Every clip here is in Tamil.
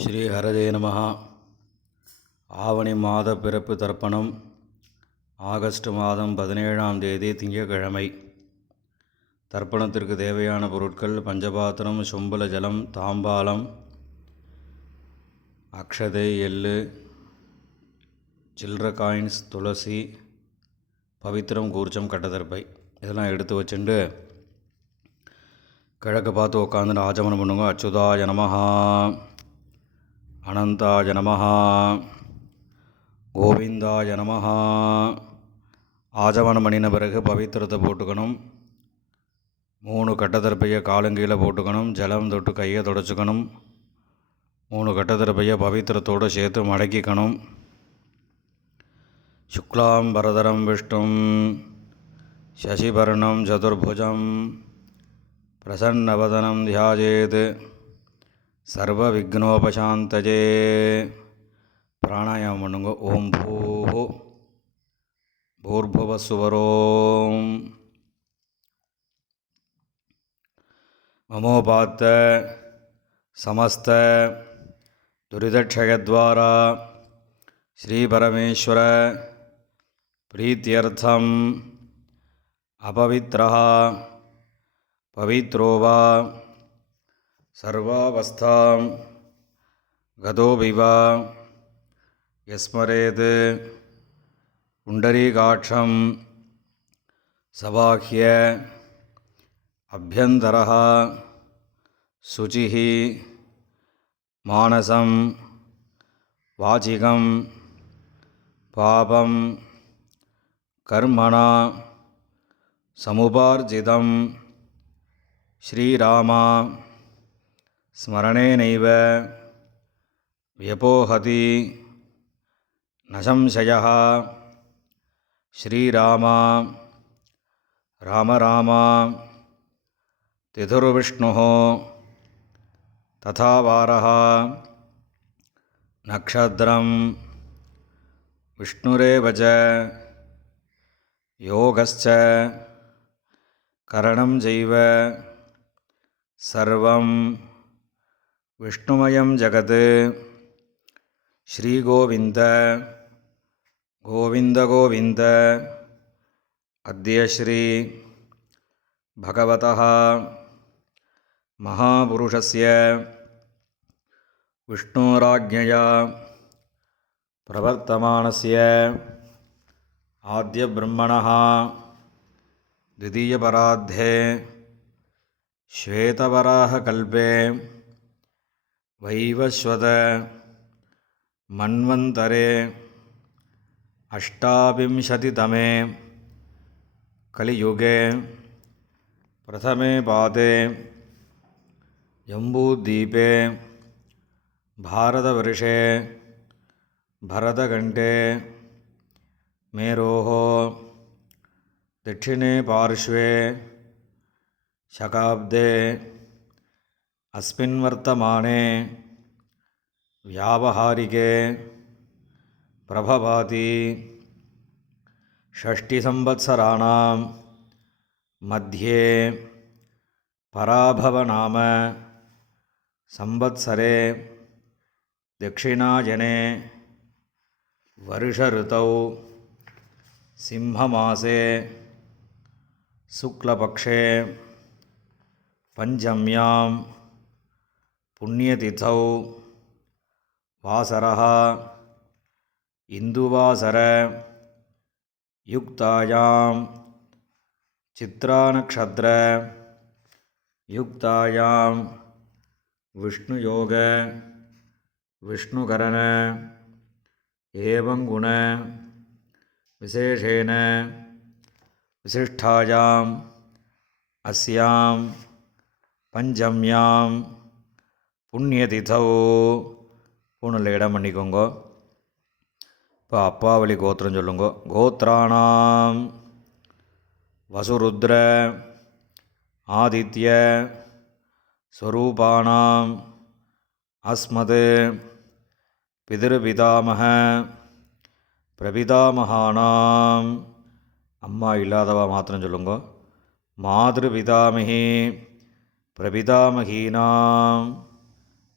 ஸ்ரீ ஹரதே நமஹ. ஆவணி மாத பிறப்பு தர்ப்பணம் ஆகஸ்ட் மாதம் 17ஆம் தேதி திங்கட்கிழமை. தர்ப்பணத்திற்கு தேவையான பொருட்கள்: பஞ்சபாத்திரம், சொம்புல ஜலம், தாம்பாலம், அக்ஷதை, எள்ளு, சில்லற காயின்ஸ், துளசி, பவித்திரம், கூர்ச்சம், கட்டதர்பை இதெல்லாம் எடுத்து வச்சுட்டு கிழக்கு பார்த்து உட்காந்து ஆச்சமனம் பண்ணுங்க. அச்சுதாய நமஹா, அனந்தாய நமஹா, கோவிந்தாய நமஹா. ஆச்சமனம் பண்ணின பிறகு பவித்திரத்தை போட்டுக்கணும். 3 கட்டதர்பையை காலங்கீழே போட்டுக்கணும். ஜலம் தொட்டு கையை தொடச்சிக்கணும். 3 கட்டதர்பையை பவித்திரத்தோடு சேர்த்து மடக்கிக்கணும். சுக்லாம் பரதரம் விஷ்ணும் சசிவர்ணம் சதுர்புஜம் பிரசன்னவதனம் தியாஜேத் சர்வ விக்னோபசாந்தஜே. பிராணாயாமம் பண்ணுங்க. ஓம் பூஹு பூர்புவசுவரோம் மமோபாத்த சமஸ்த துரிதக்ஷயத்வாரா ஸ்ரீபரமேஸ்வர பிரீத்தியர்த்தம் அபவித்ரஹ பவித்ரோவா சர்வாவஸ்தாம் கதோபிவா யஸ்மரேத் புண்டரீகாட்சம் சபாஹ்ய அப்யந்தரஹ சுசிஹி மானசம் வாசிகம் பாபம் கர்மணா சமுபார்ஜிதம் ஸ்ரீராமா ஸ்மரணேனைவ வியபோஹதி நசம்சயः. ஸ்ரீராமா ராம ராமா திதுர்விஷ்ணுः ததா வாரः நக்ஷத்ரம் விஷ்ணுரேவ ச யோகஸ்ச கரணம் சைவ சர்வம் விஷ்ணுமயம் ஜகத். ஸ்ரீகோவிந்த கோவிந்த கோவிந்த. அத்ய ஸ்ரீ பகவதः மகாபுருஷஸ்ய விஷ்ணோராஜ்ஞயா பிரவர்த்தமானஸ்ய ஆத்யபிரம்மணः द्वितीयपरार्धे श्वेतवराहकल्पे वैवस्वत मन्वन्तरे अष्टाविंशतितमे कलियुगे प्रथमे पादे जम्बूद्वीपे भारतवर्षे भरतखण्डे मेरोः दक्षिणे पार्श्वे शकाब्दे अस्मिन् वर्तमाने व्यावहारिके प्रभवाति षष्टिसंवत्सराणां मध्ये पराभवनाम संवत्सरे दक्षिणायने वर्षऋतौ सिंहमासे शुक्लपक्षे पंचम्यां पुण्यतिथौ वासरः इन्दुवासर युक्तायां चित्रानक्षत्र युक्तायां विष्णुयोग विष्णुकरण एवं गुण विशेषेण विशिष्टायाम् अस्यां पंचम्यां पुण्यतिथौ. பூணில் இடம் பண்ணிக்கோங்க. இப்போ அப்பாவளி கோத்திரம் சொல்லுங்க. கோத்ராணாம் வசுருத்ர ஆதித்ய ஸ்வரூபாணாம் அஸ்மத் பிதிருபிதாமக பிரபிதாமகானாம். அம்மா இல்லாதவா மாத்திரம் சொல்லுங்க. மாதிருபிதாமகி பிரபிதாமகீனாம்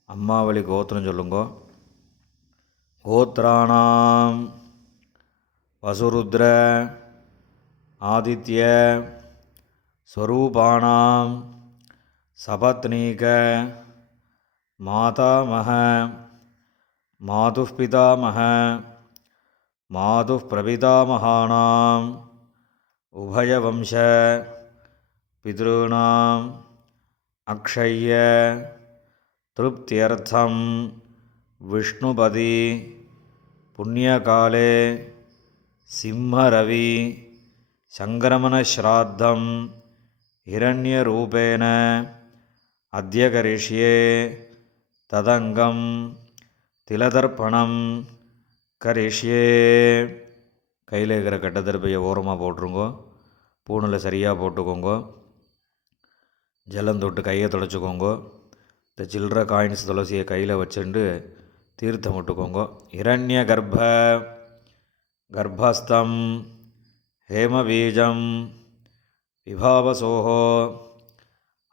அம்மாவளி கோத்திரம் சொல்லுங்கோ. கோத்ராணாம் வசுருத்ர ஆதித்ய ஸ்வரூபாணாம் சபத்னீக மாதாமஹ மாதுः பிதாமஹ மாதுः பிரபிதாமகானாம் உபயவம்ச பித்ருணாம் அக்ஷய்ய திருப்தியர்த்தம் விஷ்ணுபதி புண்ணியகாலே சிம்மரவி சங்கிரமணஸ்ராத்தம் ஹிரண்யரூபேண அத்ய கரிஷ்யே ததங்கம் திலதர்ப்பணம் கரிஷ்யே. கையில் இருக்கிற கட்டத்தருப்பையை ஓரமாக போட்டுருங்கோ. பூணில் சரியாக போட்டுக்கோங்க. ஜலம் தொட்டு கையை துடைச்சிக்கோங்க. இந்த சில்லற காயின்ஸ் துளசியை கையில் வச்சுட்டு தீர்த்தம் விட்டுக்கோங்க. ஹிரண்ய கர்ப்பஸ்தம் ஹேமபீஜம் விபாவசோஹோ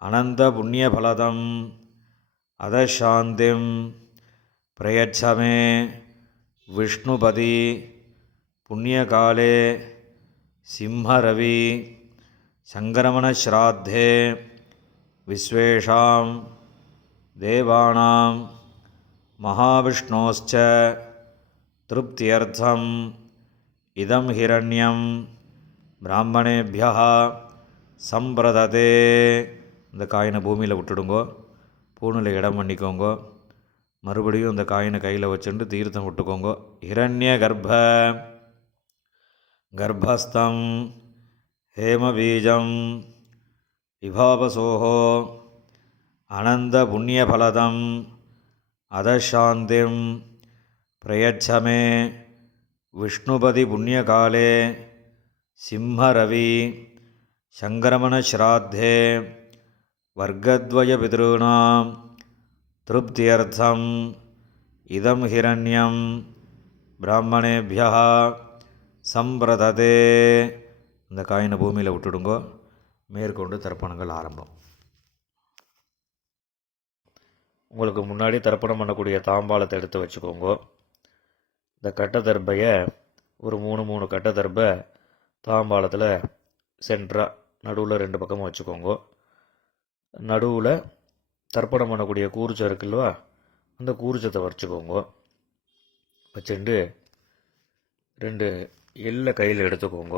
அனந்த புண்ணியபலதம் அதசாந்திம் பிரயச்சமே விஷ்ணுபதி புண்ணியகாலே சிம்மரவி சங்கிரமணஸ்ராத்தே விஸ்வேஷாம் தேவானாம் மகாவிஷ்ணோஸ்ச திருப்தியர்த்தம் இதம் ஹிரண்யம் பிராமணேபியः சம்பிரததே. இந்த காயினை பூமியில் விட்டுடுங்கோ. பூணில் இடம் பண்ணிக்கோங்க. மறுபடியும் இந்த காயினை கையில் வச்சுட்டு தீர்த்தம் விட்டுக்கோங்க. ஹிரண்ய கர்ப்பஸ்தம் ஹேமபீஜம் விபாவசோஹோ அனந்த புண்ணியபலதம் அதசாந்திம் பிரயச்சமே விஷ்ணுபதி புண்ணியகாலே சிம்மரவி சங்கிரமணஸ்ராத்தே வர்க்கத்வய பித்ருணாம் திருப்தியர்த்தம் இதம் ஹிரண்யம் பிராமணேபியः சம்பிரததே. இந்த காயினை பூமியில் விட்டுடுங்கோ. மேற்கொண்டு தர்ப்பணங்கள் ஆரம்பம். உங்களுக்கு முன்னாடி தர்ப்பணம் பண்ணக்கூடிய தாம்பாளத்தை எடுத்து வச்சுக்கோங்க. இந்த கட்டதர்பையை ஒரு 3 கட்டதர்பை தாம்பாளத்தில் சென்டராக நடுவில் 2 பக்கமும் வச்சுக்கோங்க. நடுவில் தர்ப்பணம் பண்ணக்கூடிய கூர்ச்சம் இருக்குல்வா, அந்த கூர்ச்சத்தை வச்சுக்கோங்க. வச்சுட்டு 2 எள்ளை கையில் எடுத்துக்கோங்க.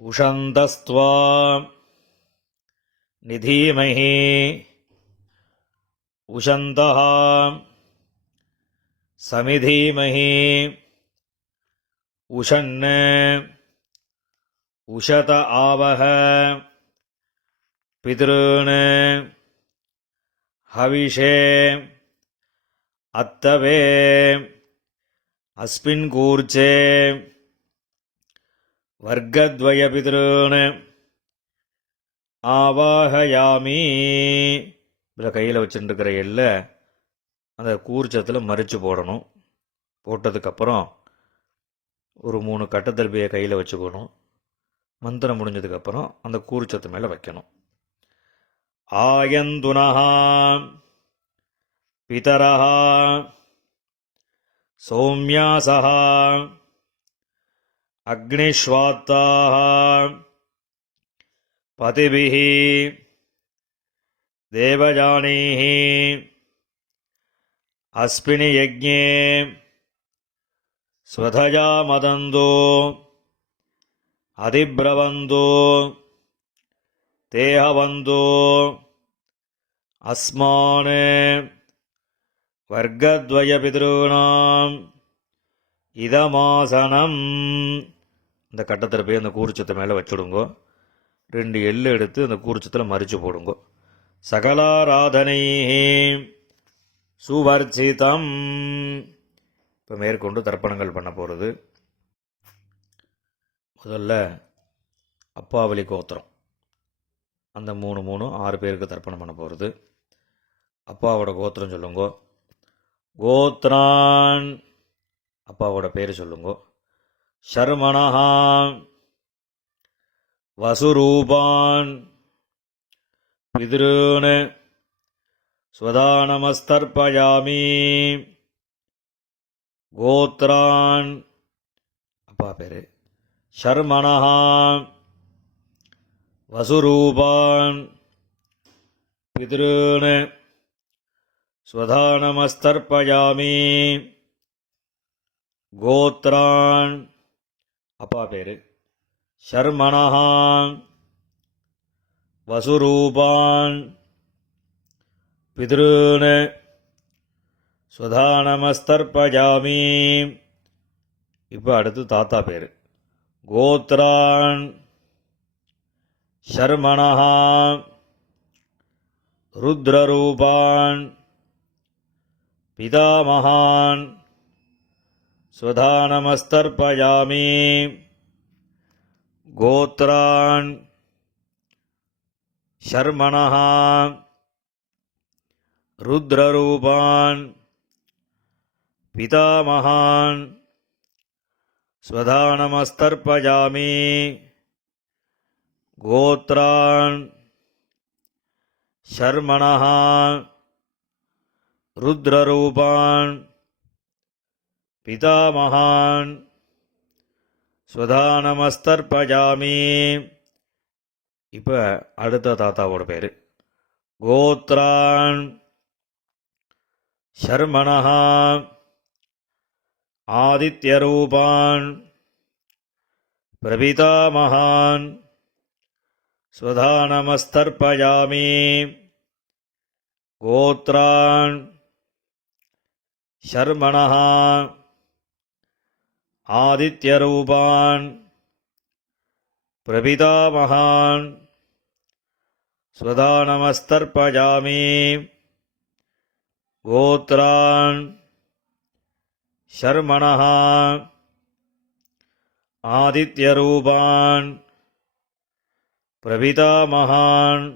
உஷந்தஸ்த்வா நிதீமஹி உஷந்தஹ சமிதீமஹி உஷன்ன உஷத ஆவஹ பித்ருன் ஹவிஷே அத்தவே அஸ்மின் கூர்ச்சே வர்க்கத்வய பித்ருன் ஆவாஹயாமி. இதில் கையில் வச்சுட்டுருக்கிற எல்லை அந்த கூர்ச்சத்தில் மறித்து போடணும். போட்டதுக்கப்புறம் ஒரு 3 கட்டத்தர்பியை கையில் வச்சுக்கணும். மந்திரம் முடிஞ்சதுக்கப்புறம் அந்த கூர்ச்சத்து மேலே வைக்கணும். ஆயந்துனஹா பிதரஹா சௌமியாசஹா அக்னிஸ்வாத்தாஹா பதிபிஹி தேவஜானீஹி அஸ்மினி யஜ்ஞே ஸ்வதயா மதந்தோ அதிப்ரவந்தோ தேஹவந்தோ அஸ்மான் வர்க்கத்வய பித்ருணாம் இதமாசனம். இந்த கட்டத்தில் போய் அந்த கூர்ச்சத்தை மேலே வச்சுடுங்கோ. 2 எள்ளு எடுத்து அந்த கூர்ச்சத்தில் மறித்து போடுங்கோ. சகலாராதனை சுவர்ச்சிதம். இப்போ மேற்கொண்டு தர்ப்பணங்கள் பண்ண போகிறது. முதல்ல அப்பாவளி கோத்திரம், அந்த 6 பேருக்கு தர்ப்பணம் பண்ண போகிறது. அப்பாவோட கோத்திரம் சொல்லுங்கோ. கோத்ரான், அப்பாவோட பேர் சொல்லுங்கோ. ஷர்மணஹா வசுரூபான் பித்ருன் ஸ்வதானமஸ்தர்ப்பயாமி. கோத்ரான் அப்பா பேர். ஷர்மணஹ வசுரூபான் பித்ருன் ஸ்வதானமஸ்தர்ப்பயாமி. கோத்ரான் அப்பா பேர். ஷர்மணஹ வசுரூபான் பித்ருன் ஸ்வதானமஸ்தர்ப்பயாமி. இப்போ அடுத்து தாத்தா பேர். கோத்ரான் ஷர்மணஹ ருத்ரரூபான் பிதாமகான் ஸ்வதானமஸ்தர்ப்பயாமி. கோத்ரான் ஷர்மணஹ ருத்ரரூபான் பிதாமகான் ஸ்வதானமஸ்தர்ப்பயாமி. கோத்ரான் ஷர்மணஹ ருத்ரரூபான் பிதாமகான் ஸ்வதானமஸ்தர்ப்பயாமி. இப்போ அடுத்த தாத்தாவோட பேர். கோத்ரான் ஷர்மணஹ ஆதித்யரூபான் பிரபிதாமகான் ஸ்வதானமஸ்தர்ப்பயாமி. கோத்ரான் ஷர்மணஹ ஆதித்யரூபான் பிரபிதாமகான் ஸ்வதானமஸ்தர்ப்பயாமி. கோத்ரான் ஷர்மணஹ ஆதித்யரூபான் பிரபிதாமகான்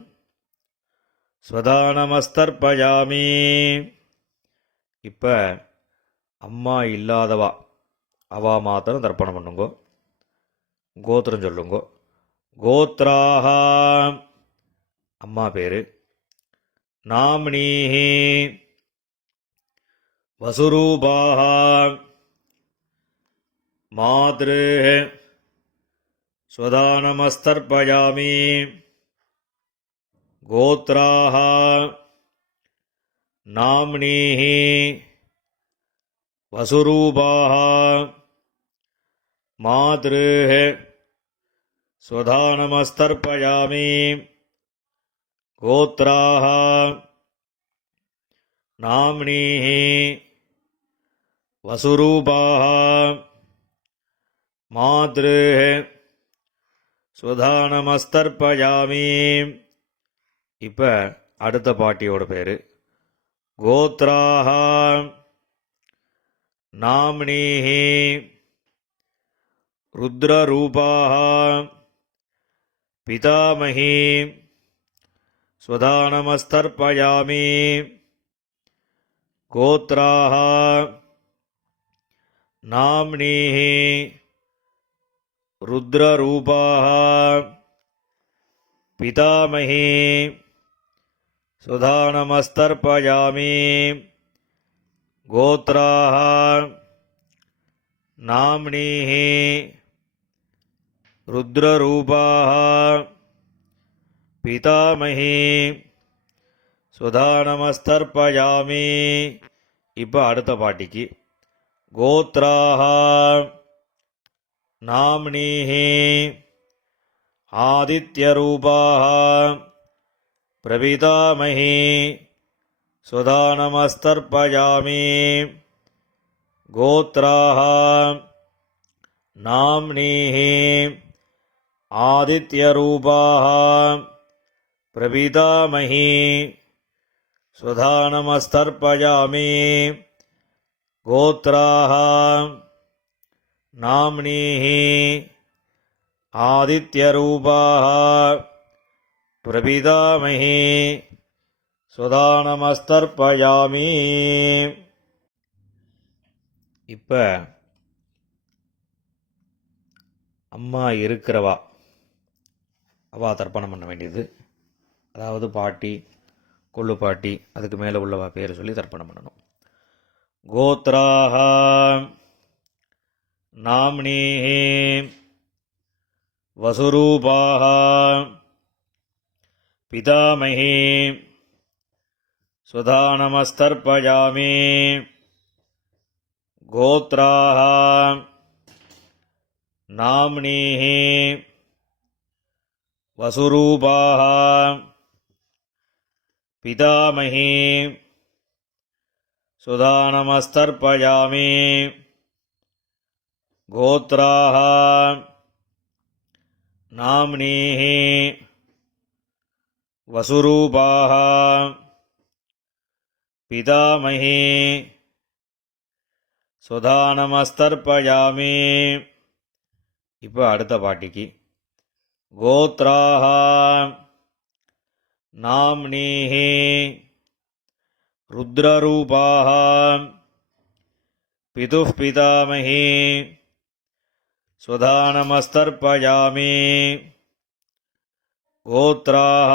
ஸ்வதானமஸ்தர்ப்பயாமி. இப்போ அம்மா இல்லாதவா அவா மாத்திரம் தர்ப்பணம் பண்ணுங்கோ. கோத்திரம் சொல்லுங்கோ. கோத்ராஹ அம்மா பேர். நாம்னீஹி வசுரூபாஹ மாத்ருஹ ஸ்வதானமஸ்தர்ப்பயாமி. கோத்ராஹ நாம்னீஹி வசுரூபாஹ மாத்ருஹ ஸ்வதானமஸ்தர்ப்பயாமி. கோத்ராஹ நாம்னீஹி வசுரூபாஹ மாத்ருஹ ஸ்வதானமஸ்தர்ப்பயாமி. இப்போ அடுத்த பாட்டியோட பேர். கோத்ராஹ நாம்னீஹி ருத்ரரூபாஹ பிதாமகி ஸ்வதானமஸ்தர்ப்பயாமி. கோத்ராஹ நாம்னீஹி ருத்ரரூபாஹ பிதாமகி ஸ்வதானமஸ்தர்ப்பயாமி. கோத்ராஹ நாம்னீஹி ருத்ரரூபாஹ பிதாமகி ஸ்வதானமஸ்தர்ப்பயாமி. இப்போ அடுத்த பாட்டிக்கு. கோத்ராஹ நாம்னீஹி ஆதித்யரூபாஹ பிரபிதாமகி ஸ்வதானமஸ்தர்ப்பயாமி. கோத்ராஹ நாம்னீஹி ஆதித்யரூபாஹ பிரபிதாமகி ஸ்வதானமஸ்தர்ப்பயாமி. கோத்ராஹ நாம்னீஹி ஆதித்யரூபாஹ பிரபிதாமகி ஸ்வதானமஸ்தர்ப்பயாமி. இப்போ அம்மா இருக்கிறவா அவா தர்ப்பணம் பண்ண வேண்டியது. அதாவது பாட்டி, கொள்ளுப்பாட்டி அதுக்கு மேலே உள்ளவா பேர் சொல்லி தர்ப்பணம் பண்ணணும். கோத்ராஹ நாம்னீஹ வசுரூபாஹ பிதாமஹி சுதானமஸ்தர்ப்பயாமி. கோத்ராஹ நாம்னீஹ வசுரூபாஹ பிதாமஹி சுதானமஸ்தர்ப்பயாமி. கோத்ராஹ நாம்னீஹ வசுரூபாஹ பிதாமஹி சுதானமஸ்தர்ப்பயாமி. இப்போ அடுத்த பாட்டிக்கு கோத்ராஹ நாம்னீஹ ருத்ரரூபாஹ பிதுः பிதாமஹி சுதானமஸ்தர்ப்பயாமி. கோத்ராஹ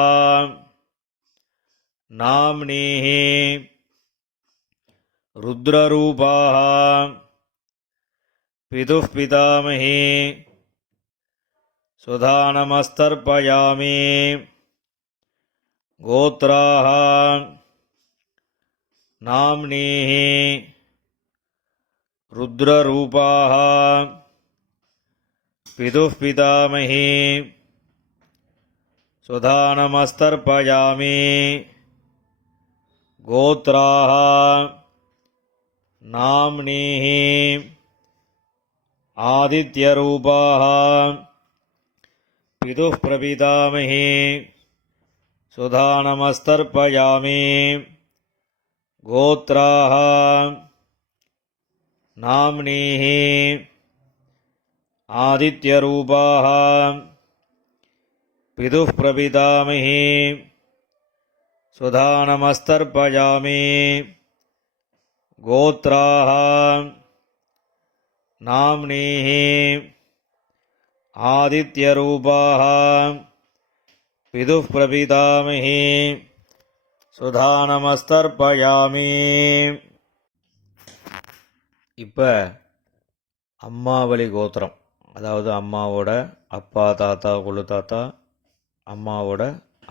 நாம்னீஹ ருத்ரரூபாஹ பிதுः பிதாமஹி சுதானமஸ்தர்ப்பயாமி. கோத்ராஹ நாம்னீஹ ருத்ரரூபாஹ பிதுः பிதாமஹி சுதானமஸ்தர்ப்பயாமி. கோத்ராஹ நாம்னீஹ ஆதித்யரூபாஹ பிதுः பிரபிதாமஹி சுதானமஸ்தர்ப்பயாமி. கோத்ராஹ நாம்னீஹ ஆதித்யரூபாஹ பிதுः பிரபிதாமஹி சுதானமஸ்தர்ப்பயாமி. கோத்ராஹ நாம்னீஹ ஆதித்யரூபாஹ பிதுः பிரபிதாமஹி சுதானமஸ்தர்ப்பயாமி. இப்போ அம்மாவளி கோத்திரம், அதாவது அம்மாவோட அப்பா தாத்தா கொள்ளு தாத்தா, அம்மாவோட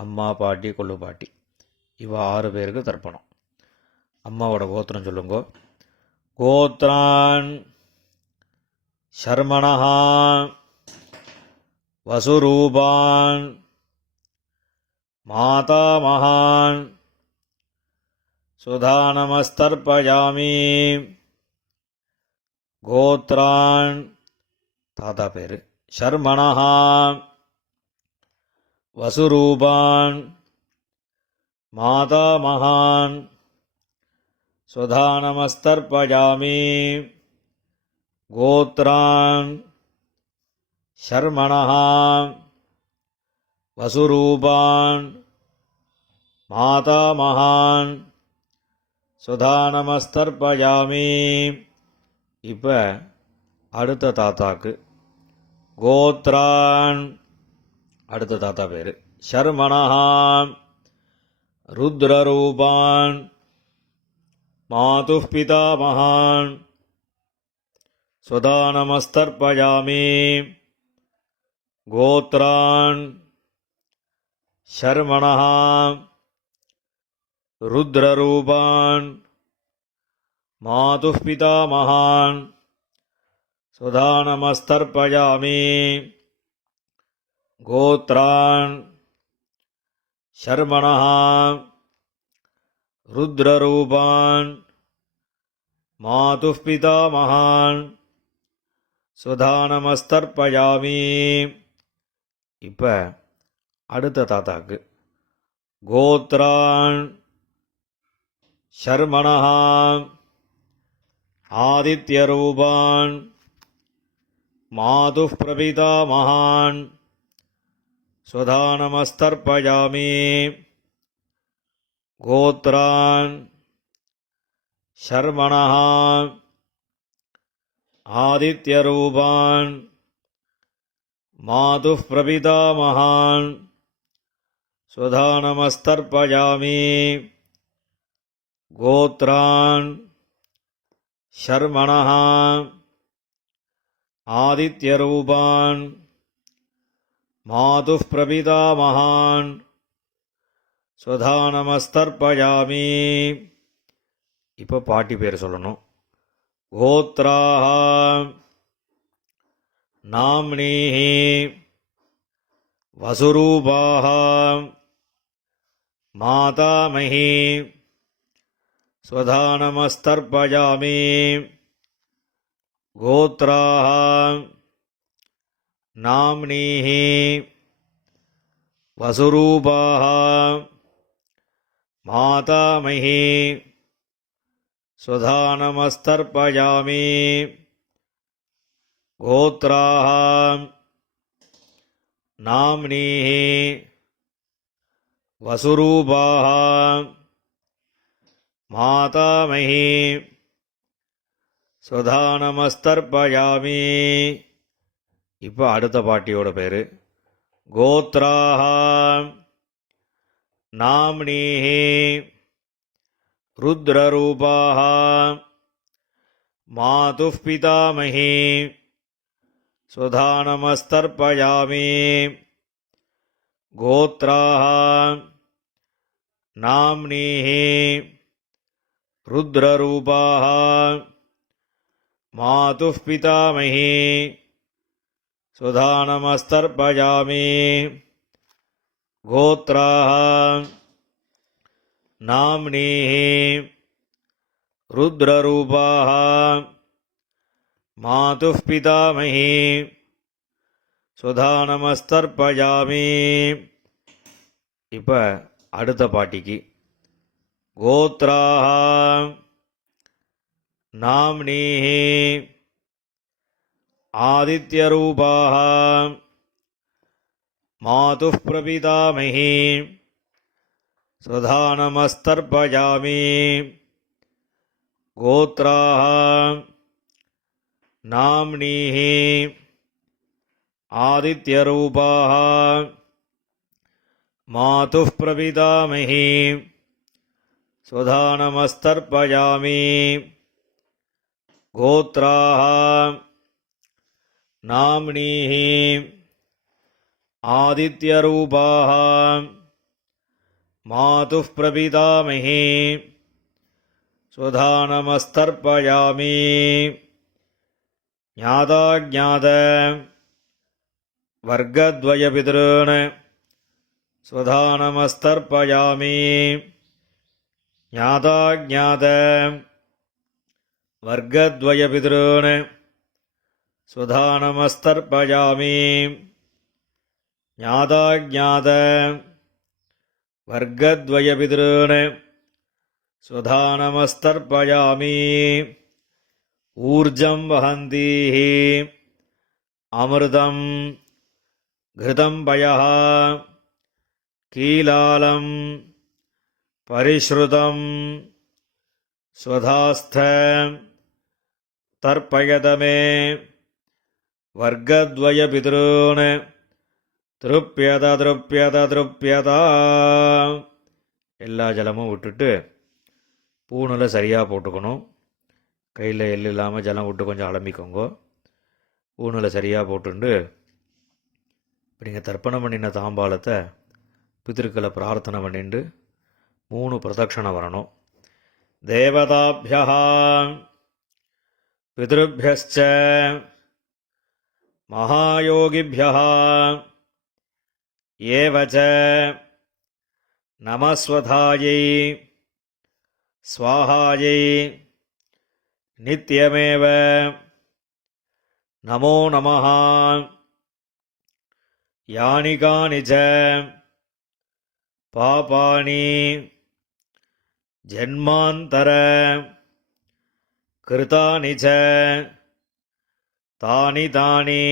அம்மா பாட்டி கொள்ளு பாட்டி, இவ 6 பேருக்கு தர்ப்பணம். அம்மாவோட கோத்திரம் சொல்லுங்க. கோத்ரான் ஷர்மணஹ வசுரூபான் மாதாமஹான் சுதானமஸ்தர்ப்பயாமி. கோத்ரான் தாத்தா பேர் ஷர்மணஹ வசுரூபான் மாதாமஹான் சுதானமஸ்தர்ப்பயாமி. கோத்ரான் ஷர்மணஹ வசுரூபான் மாதாமஹான் சுதானமஸ்தர்ப்பயாமி. இப்போ அடுத்த தாத்தாக்கு கோத்ரான், அடுத்த தாத்தா பேர் ஷர்மணஹ ருத்ரரூபான் மாதுः பிதாமஹான் சுதானமஸ்தர்ப்பயாமி. கோத்ரான் ஷர்மணஹ ருத்ரரூபான் மாதுः பிதாமஹான் சுதானமஸ்தர்ப்பயாமி. கோத்ரான் ஷர்மணஹ ருத்ரரூபான் மாதுः பிதாமஹான் சுதானமஸ்தர்ப்பயாமி. இப்போ அடுத்த தாத்தாக்கு கோத்ரான் ஷர்மணஹ ஆதித்யரூபான் மாதுः பிரபிதாமஹான் சுதானமஸ்தர்ப்பயாமி. கோத்ரான் ஷர்மணஹ ஆதித்யரூபான் மாதுः பிரபிதாமஹான் स्वधानमस्तर्पयामि गोत्रान् शर्मणः आदित्यरूपान् मातुः प्रपितामहान् स्वधानमस्तर्पयामि. இப்போ பாட்டி பேர் சொல்லணும். கோத்ராஹ நாம்னீஹ வசுரூபாஹ மாதாமஹி ஸ்வதானமஸ்தர்ப்பயாமி. கோத்ராஹ நாம்னீஹ வசுரூபாஹ மாதாமஹி स्वधानमस्तर्पयामि. गोत्राः नाम्नीः वसुरूपाः मातामही स्वधानमस्तर्पयामि. இப்போ அடுத்த பாட்டியோட பேர் கோத்ராः नाम्नीः रुद्ररूपाः मातुः पितामही स्वधानमस्तर्पयामि. गोत्राः नाम्नीः रुद्ररूपाः मातुः पितामही स्वधानमस्तर्पयामि. गोत्राः नाम्नीः रुद्ररूपाः मातुः पितामही स्वधानमस्तर्पयामि. இப்போ அடுத்த பாட்டிக்கு கோத்ராः नाम्नीः आदित्यरूपाः मातुः प्रपितामही स्वधानमस्तर्पयामि. गोत्राः नाम्नीः आदित्यरूपाः मातुः प्रपितामही स्वधानमस्तर्पयामि. गोत्राः नाम्नीः आदित्यरूपाः मातुः प्रपितामही स्वधानमस्तर्पयामि. ज्ञाताज्ञात वर्गद्वयपितॄन् स्वधानमस्तर्पयामि. ज्ञाताज्ञात वर्गद्वयपितॄन् स्वधानमस्तर्पयामि. ज्ञाताज्ञात वर्गद्वयपितॄन् स्वधानमस्तर्पयामि. ऊर्जं वहन्तीः अमृतं घृतं पयः कीलालं परिश्रुतं स्वधास्थ तर्पयत मे. वर्गद्वयपितॄन् திருப்பியத திருப்பியத திருப்பியதா. எல்லா ஜலமும் விட்டுட்டு பூணில் சரியாக போட்டுக்கணும். கையில் எள் இல்லாமல் ஜலம் விட்டு கொஞ்சம் அலம்பிக்கோங்க. பூணில் சரியாக போட்டுண்டு இப்போ நீங்கள் தர்ப்பணம் பண்ணின தாம்பாலத்தை பித்திருக்களை பிரார்த்தனை பண்ணிட்டு 3 பிரதட்சணை வரணும். தேவதாபியா பிதృभ्यश्च மகாயோகிभ्यः ஏவச நமஸ்வதாயை ஸ்வாஹாயை நித்யமேவ நமோ நமः. யானி கானி ச பாபானி ஜன்மாந்தர கிருதானி ச தானி தானி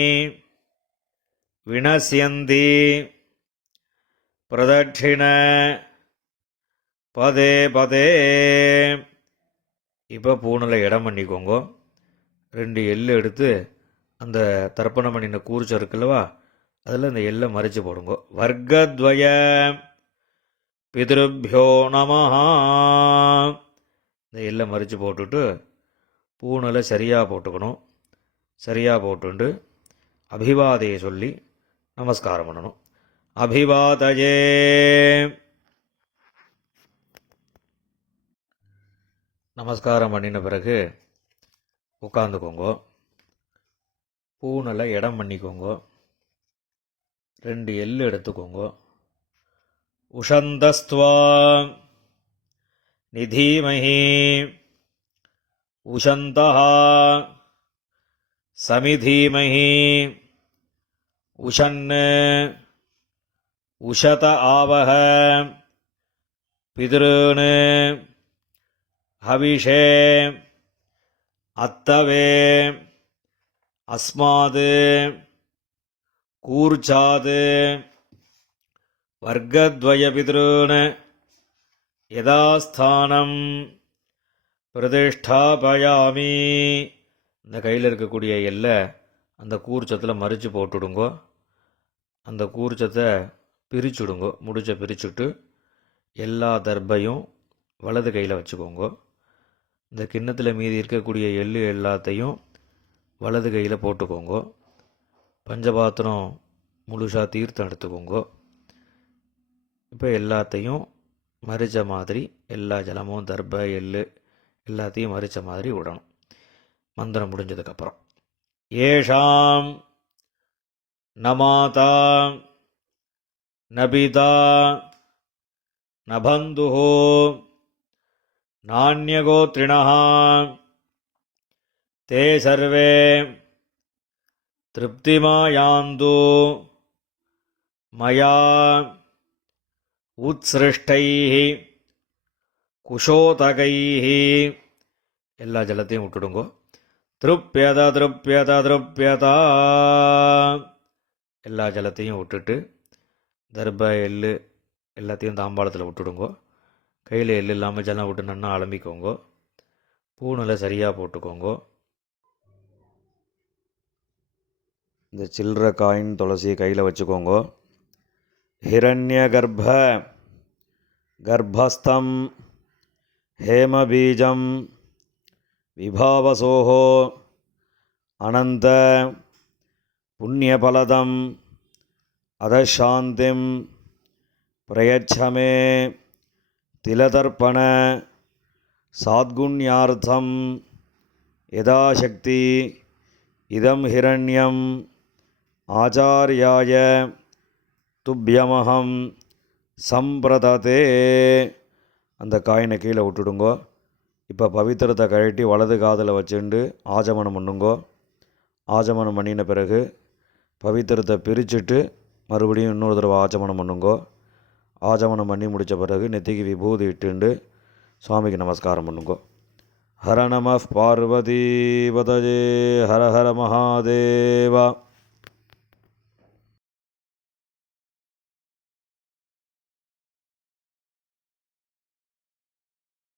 வினஸ்யந்தி பிரதட்சிண பதே பதே. இப்போ பூணில் இடம் பண்ணிக்கோங்க. 2 எள்ளு எடுத்து அந்த தர்ப்பணம் பண்ணின கூர்ச்சம் இருக்குல்லவா அதில் இந்த எள்ளை மறித்து போடுங்க. வர்க்கத்வய பிதிருப்யோ நமஹ. இந்த எல்லை மறித்து போட்டுட்டு பூணலை சரியாக போட்டுக்கணும். சரியாக போட்டுண்டு அபிவாதையை சொல்லி நமஸ்காரம் பண்ணணும். அபிவாதயே. நமஸ்காரம் பண்ணின பிறகு உட்காந்துக்கோங்க. பூணலை இடம் பண்ணிக்கோங்க. 2 எள்ளு எடுத்துக்கோங்க. உஷந்தஸ்துவா நிதீமஹி உஷந்தஹ சமிதீமஹி உஷன் உஷத ஆவஹ பிதॄன் ஹவிஷே அத்தவே அஸ்மாத் கூர்ச்சாத் வர்க்கத்வய பிதॄன் யதாஸ்தானம் பிரதிஷ்டாபயாமி. இந்த கையில் இருக்கக்கூடிய எல்லை அந்த கூர்ச்சத்தில் மறித்து போட்டுடுங்கோ. அந்த கூர்ச்சத்தை பிரிச்சுடுங்கோ. முடிச்ச பிரிச்சுட்டு எல்லா தர்பையும் வலது கையில் வச்சுக்கோங்க. இந்த கிண்ணத்தில் மீதி இருக்கக்கூடிய எள்ளு எல்லாத்தையும் வலது கையில் போட்டுக்கோங்க. பஞ்சபாத்திரம் முழுசாக தீர்த்தம் எடுத்துக்கோங்க. இப்போ எல்லாத்தையும் மறித்த மாதிரி எல்லா ஜலமும் தர்பை எள்ளு எல்லாத்தையும் மறித்த மாதிரி விடணும். மந்திரம் முடிஞ்சதுக்கப்புறம் ஏஷாம் நமாதா நபிதா நபந்துஹோ நான்யகோத்ரிணः தே சர்வே திருப்திமாயாந்து மயா உத்ஸ்ருஷ்டைः குஷோதகைः. எல்லா ஜலத்தையும் விட்டுடுங்கோ. திருப்யத திருப்யத திருப்யதா. எல்லா ஜலத்தையும் விட்டுட்டு தர்ப எள்ளு எல்லாத்தையும் தாம்பாளத்தில் விட்டுடுங்கோ. கையில் எள்ளு இல்லாமல் ஜலம் விட்டுனன்னா அலம்பிக்கோங்க. பூணலை சரியாக போட்டுக்கோங்க. இந்த சில்லற காயின் துளசியை கையில் வச்சுக்கோங்க. ஹிரண்ய கர்ப்பஸ்தம் ஹேமபீஜம் விபாவசோஹோ அனந்த புண்ணியபலதம் அதசாந்திம் பிரயச்சமே திலதர்ப்பண சாத்குண்யார்த்தம் யதாசக்தி இதம் ஹிரண்யம் ஆச்சார்யாய துப்யமஹம் சம்பிரததே. அந்த காயினை கீழே விட்டுடுங்கோ. இப்போ பவித்திரத்தை கழட்டி வலது காதில் வச்சுண்டு ஆஜமனம் பண்ணுங்கோ. ஆஜமனம் பண்ணின பிறகு பவித்திரத்தை பிரிச்சுட்டு மறுபடியும் இன்னொரு தடவை ஆச்சமனம் பண்ணுங்கோ. ஆச்சமனம் பண்ணி முடித்த பிறகு நெத்திக்கு விபூதி இட்டுண்டு சுவாமிக்கு நமஸ்காரம் பண்ணுங்கோ. ஹர நம பார்வதி பதஜே ஹர ஹர மகாதேவா.